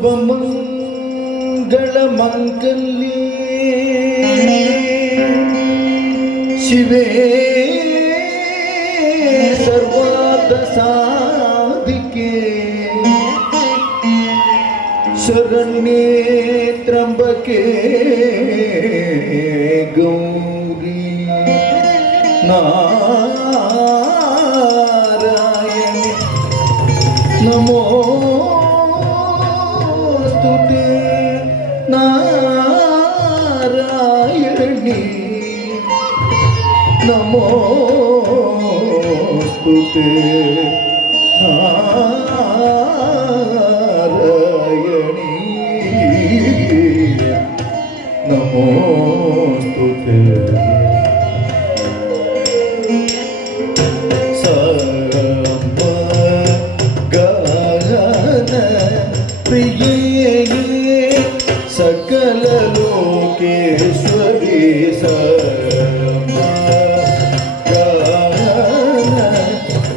सर्वमङ्गलमङ्गल्ये शिवे सर्वार्थसाधिके शरण्ये त्र्यंबके गौरी नारायणी नमोस्तुते नारायणी नमोस्तुते नारायणी नमोस्तुते प्रिये सकल लोकेश्वरी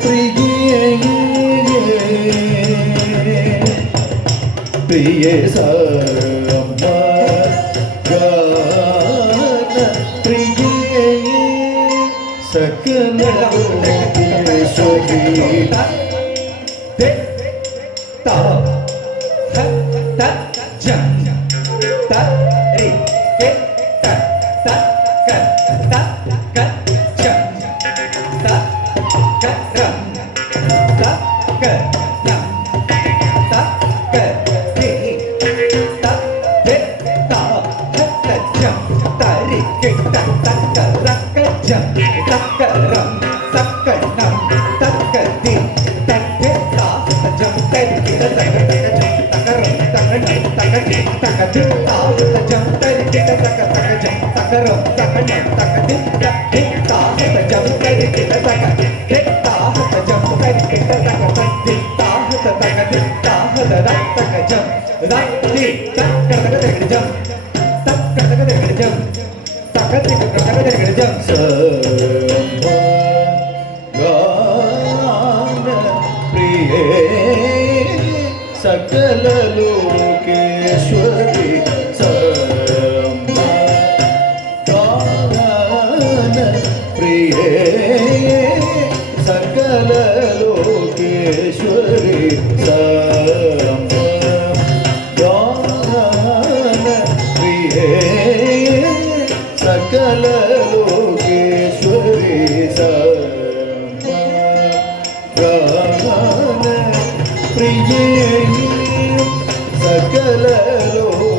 प्रिय प्रिय सकल लोकेश्वरी सकल लोकेश्वरी प्रिय सकल लोकेश्वरी प्रिय सकल लोकेश्वरी प्रिय सकल लोकेश्वरी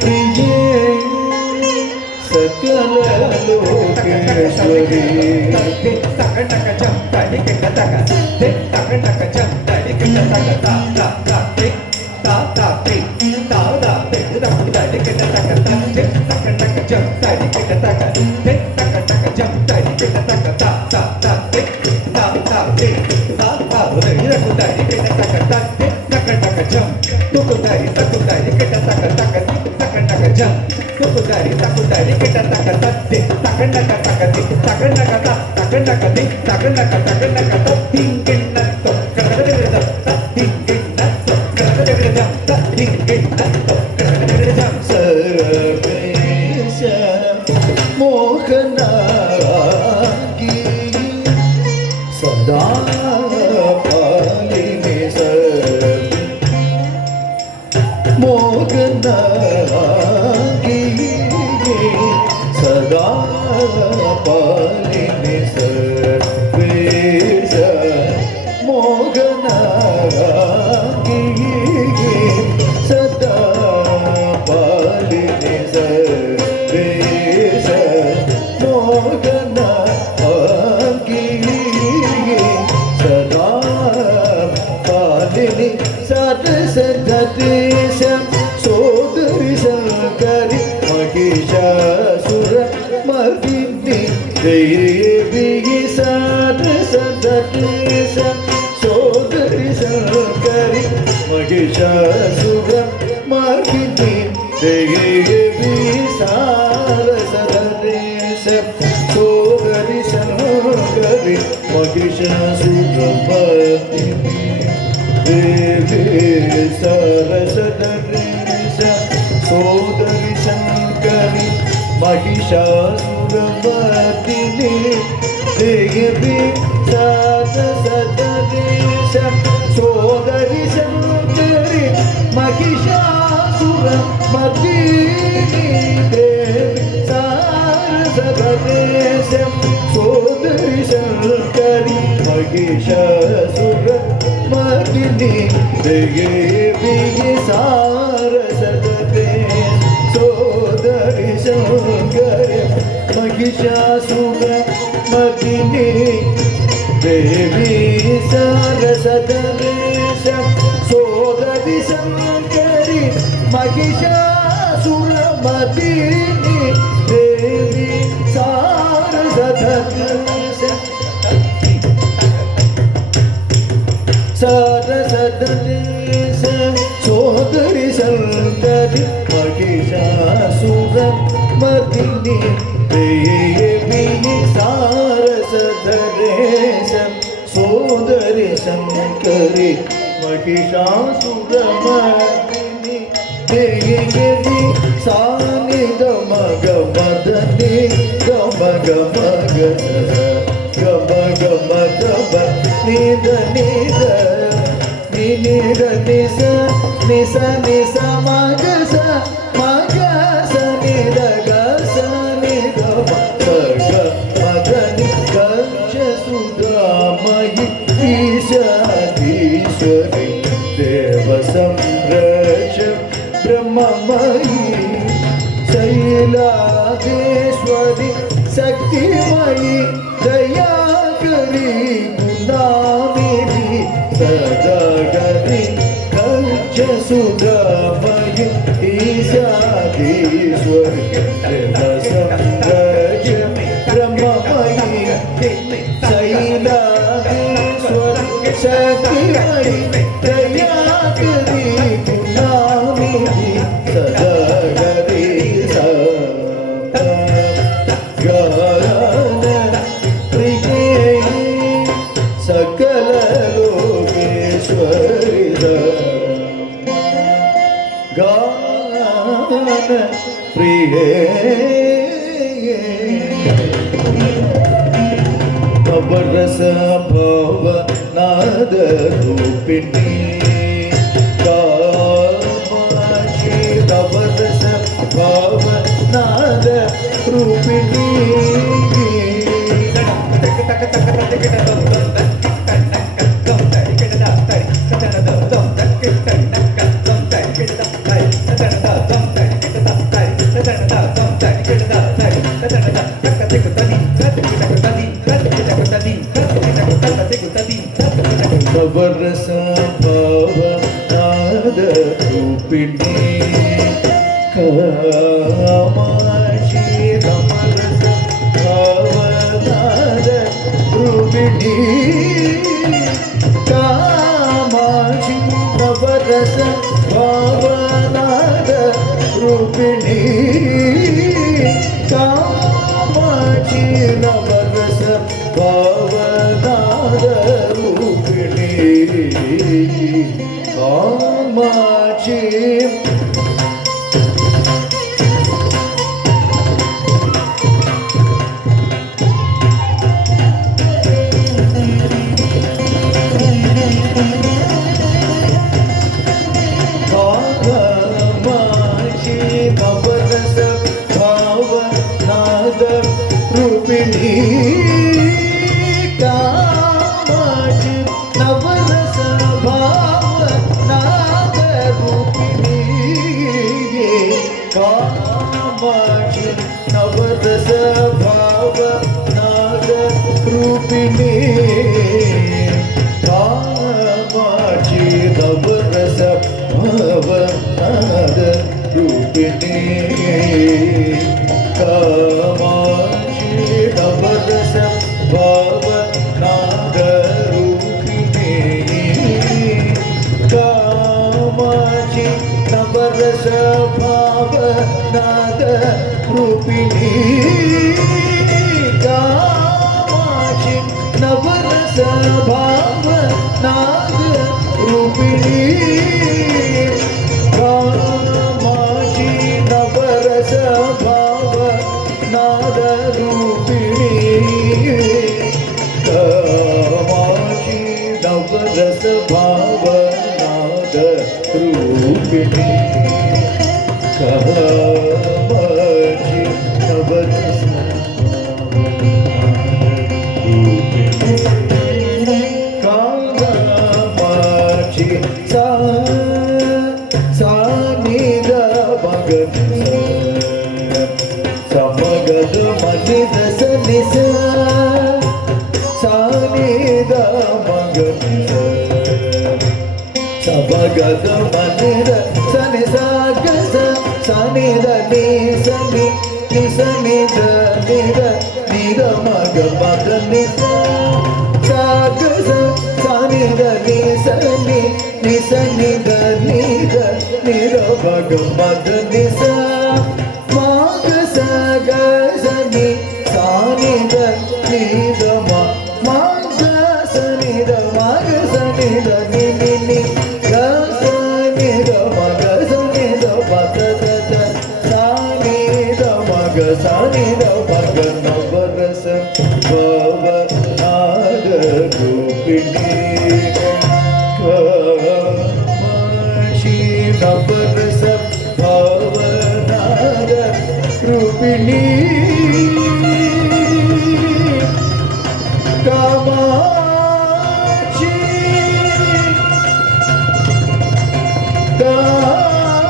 प्रिय सकल लोकेश्वरी मोहनागी सदा पालिने मोहनागी सदा पालिने सर्वेश मोहनागी सदा पालिने सर्वेश मोहनागी सदा पालिने सदसददेश सोदरि शंकरि महिषासुर मर्दिनि देवी सदसददेश सोदरि शंकरि महिषासुर मर्दिनि देवी सारसददेश सोदरि शंकरि महिष महिषासुरमर्दिनी देवी सद सददेश सोदरि शङ्करि महिषासुरमर्दिनी देवी सददेश सोदरि शङ्करि महिषासुरमर्दिनी देवी सारसददेश सोदरि शङ्करि महिषासुरमर्दिनी देवी सारसददेश सोदरि शङ्करि महिषासुरमर्दिनी देवी सारसददेश सारसददेश सोदरि शङ्करि महिषासुरमर्दिनी देवी सारसददेश सोदरि शङ्करि महिषासुरमर्दिनी देवी सानि गम गमदनि गम गम गम गम गम निद निद निद निस निस निस मग स मग स निद ग स निद ग मदनि गच्छ सुधामयि ईशाधीश्वरि देव संरक्ष ब्रह्ममयि शैलादेश्वरि शक्तिमयि दयाकरि गुणानिधि सदागरि कच्छ सुधामयि ईशाधीश्वरि देव संरक्ष ब्रह्ममयि शैलादेश्वरि शक्तिमयि दयाकरि गुणानिधि सदागरि सकल लोकेश्वरि गान प्रिये नवरस भव नाद रूपिणी कामाक्षी नवरस भव नाद रूपिणी नवरस भव नाद रूपिणी कामाक्षी नवरस भव नाद रूपिणी कामाक्षी नवरस भव नाद रूपिणी कामाक्षी नवरस भव नाद रूपिणी कामाक्षी नवरस भाव नाद रूपिणी कामाक्षी नवरस भाव नाद रूपिणी कामाक्षी नवरस भाव नाद रूपिणी कामाक्षी नवरस भाव नाद रूपिणी कामाक्षी नवरस भाव नाद रूपिणी कामाक्षी नवरस भाव नाद रूपिणी कामाक्षी नवरस भाव नाद रूपिणी कामाक्षी नवरस भाव रूपिणी कामाक्षी नवरस भावनाद रूपिणी कामाक्षी नवरस रूपिणी कामाक्षी सानिध मगन समगद मनिद सनिस सानिध मगन समगद मनिद सनिस गस सानिध नि सनि निसनिध निद निद मग मग निस सागस सानिध नि सनि निसनिध निद निद मग मग निस माग सगसनि सानिध निद माग सनिध माग सनिध नि नि नि गसनिध मग सनिध पद तत सानिध मग सानिध मग नवरस भवनाद रूपिणी कामाक्षी नवरस भवनाद रूपिणी कामाक्षी कामाक्षी